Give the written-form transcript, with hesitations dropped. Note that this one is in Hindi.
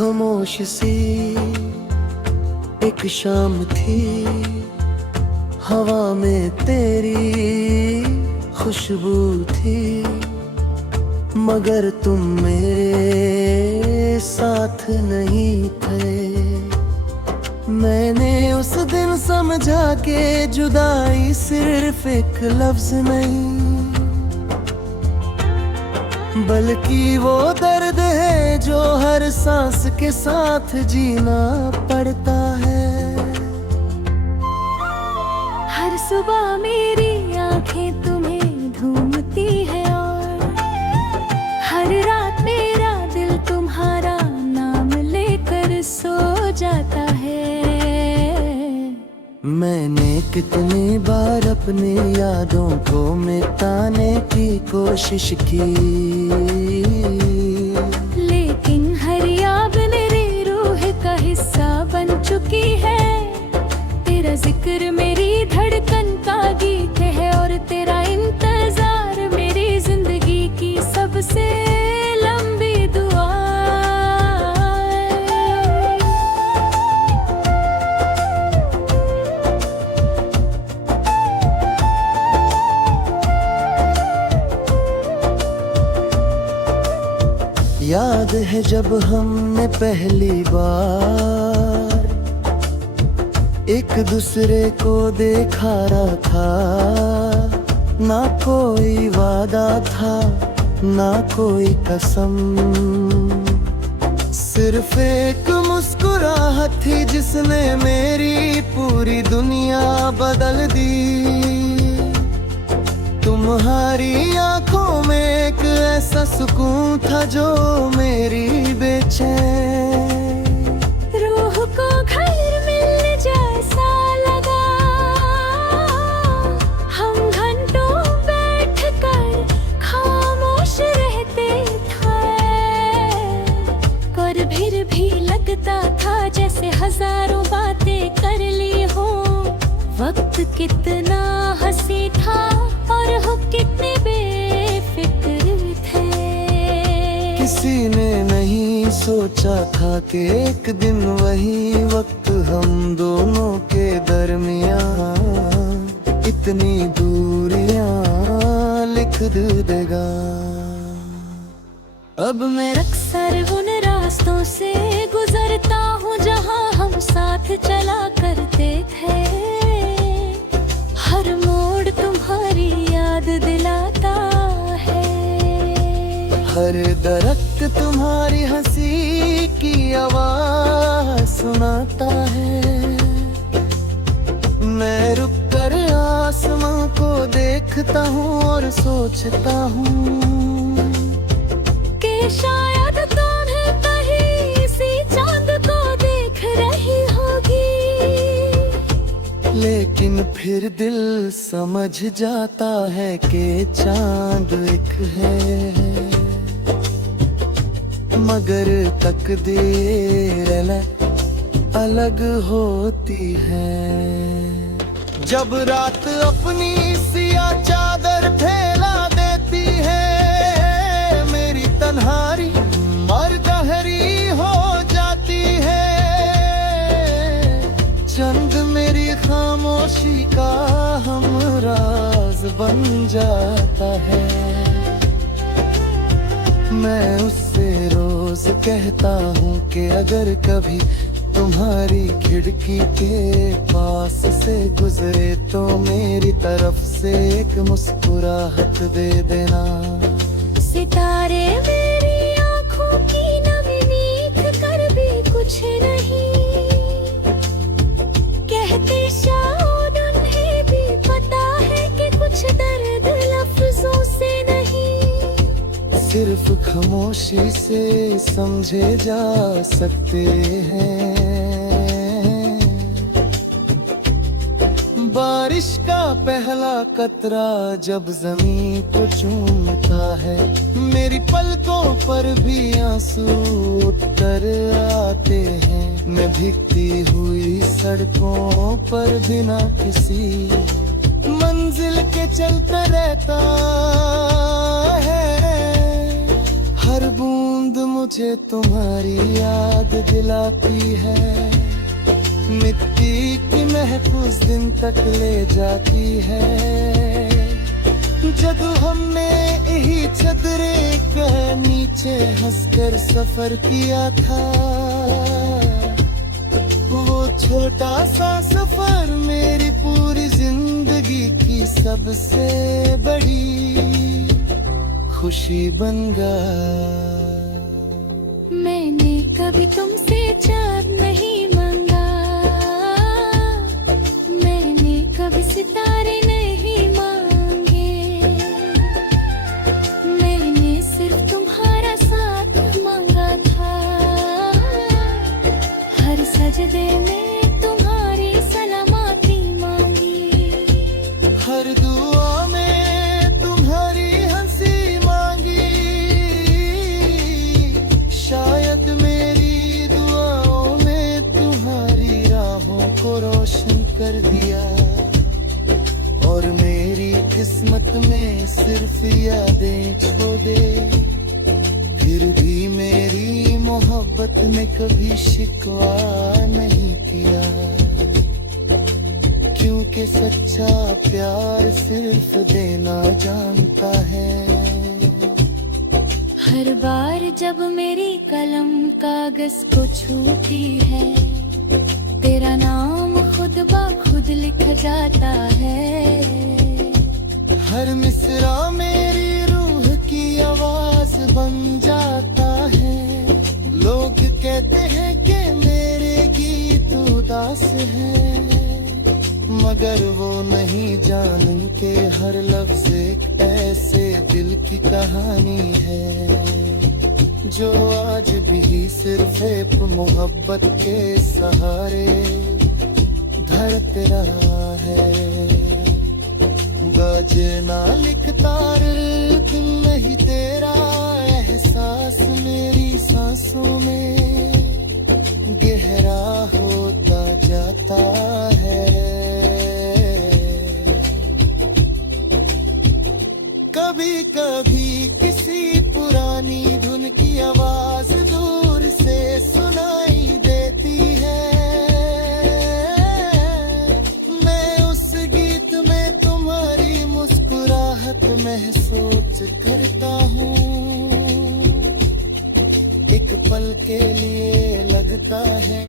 खामोश सी एक शाम थी, हवा में तेरी खुशबू थी, मगर तुम मेरे साथ नहीं थे। मैंने उस दिन समझा के जुदाई सिर्फ एक लफ्ज नहीं, बल्कि वो दर्द है जो हर सांस के साथ जीना पड़ता है। हर सुबह मेरी आंखें तुम्हें ढूंढती है और हर रात मेरा दिल तुम्हारा नाम लेकर सो जाता है। मैंने कितनी बार अपनी यादों को मिटाने की कोशिश की, लेकिन हर याद मेरी रूह का हिस्सा बन चुकी है। तेरा जिक्र मेरी धड़कन का गीत है और तेरा इंतजार मेरी जिंदगी की सबसे लंबी दुआ। याद है जब हमने पहली बार एक दूसरे को देखा था, ना कोई वादा था ना कोई कसम, सिर्फ एक मुस्कुराहट थी जिसने मेरी पूरी दुनिया बदल दी। तुम्हारी आंखों में एक ऐसा सुकून था जो मेरी बेचैन रूह को घर मिल जैसा लगा। हम घंटों बैठकर खामोश रहते थे, पर फिर भी लगता था जैसे हजारों बातें कर ली हो। वक्त कितना हंसी था और हम कितने बेफिक्र थे। किसी ने नहीं सोचा था कि एक दिन वही वक्त हम दोनों के दरमियां इतनी दूरियां लिख देगा। अब मैं अक्सर उन रास्तों से गुजरता हूँ जहाँ हम साथ चला करते थे। हर मोड़ तुम्हारी याद दिलाता है, हर दरख्त तुम्हारी हंसी की आवाज सुनाता है। मैं रुक कर आसमां को देखता हूँ और सोचता हूँ कि शायद तुम्हें कहीं इसी चांद को देख रही होगी। लेकिन फिर दिल समझ जाता है कि चांद एक है, मगर तकदीर अलग होती है। जब रात अपनी सिया चादर फैला देती है, मेरी तन्हाई और गहरी हो जाती है। चंद मेरी खामोशी का हमराज बन जाता है। मैं उससे रोज कहता हूँ कि अगर कभी तुम्हारी खिड़की के पास से गुजरे तो मेरी तरफ से एक मुस्कुराहट दे देना। सितारे मेरी आंखों की नमी नीक कर भी कुछ नहीं कहते, शायद उन्हें भी पता है कि कुछ दर्द लफ्जों से नहीं, सिर्फ खामोशी से समझे जा सकते हैं। बारिश का पहला कतरा जब जमीन को चूमता है, मेरी पलकों पर भी आंसू उतर आते हैं। मैं भीगती हुई सड़कों पर बिना किसी मंजिल के चलता रहता है। हर बूंद मुझे तुम्हारी याद दिलाती है, मिट्टी की महक उस दिन तक ले जाती है जब हमने यही चदरे के नीचे हंसकर सफर किया था। वो छोटा सा सफर मेरी पूरी जिंदगी की सबसे बड़ी खुशी बन गया। मैंने कभी तुमसे चाँद नहीं मांगा, मैंने कभी सितारे नहीं मांगे, मैंने सिर्फ तुम्हारा साथ मांगा था। हर सजदे में तुम्हारी सलामती मांगी, हर दुआ में तुम्हारी हंसी मांगी, शायद मेरी दुआओं ने तुम्हारी राहों को रोशन कर दिया और मेरी किस्मत में सिर्फ यादें छोड़े। फिर भी मेरी मोहब्बत ने कभी शिकवा नहीं किया, क्योंकि सच्चा प्यार सिर्फ देना जानता है। हर बार जब मेरी कलम कागज को छूती है, तेरा नाम खुद ब खुद लिख जाता है। हर मिसरा मेरी रूह की आवाज बन जाता है। लोग कहते हैं कि मेरे गीत उदास हैं, मगर वो नहीं जानते हर लफ्ज एक ऐसे दिल की कहानी है जो आज भी सिर्फ एक मोहब्बत के सहारे धड़क रहा है। गजना लिखता दिल नहीं तेरा एहसास मेरी सांसों में गहरा होता जाता है। कभी कभी किसी पुरानी धुन की आवाज दूर से सुनाई देती है, मैं उस गीत में तुम्हारी मुस्कुराहट महसूस करता हूँ। एक पल के लिए लगता है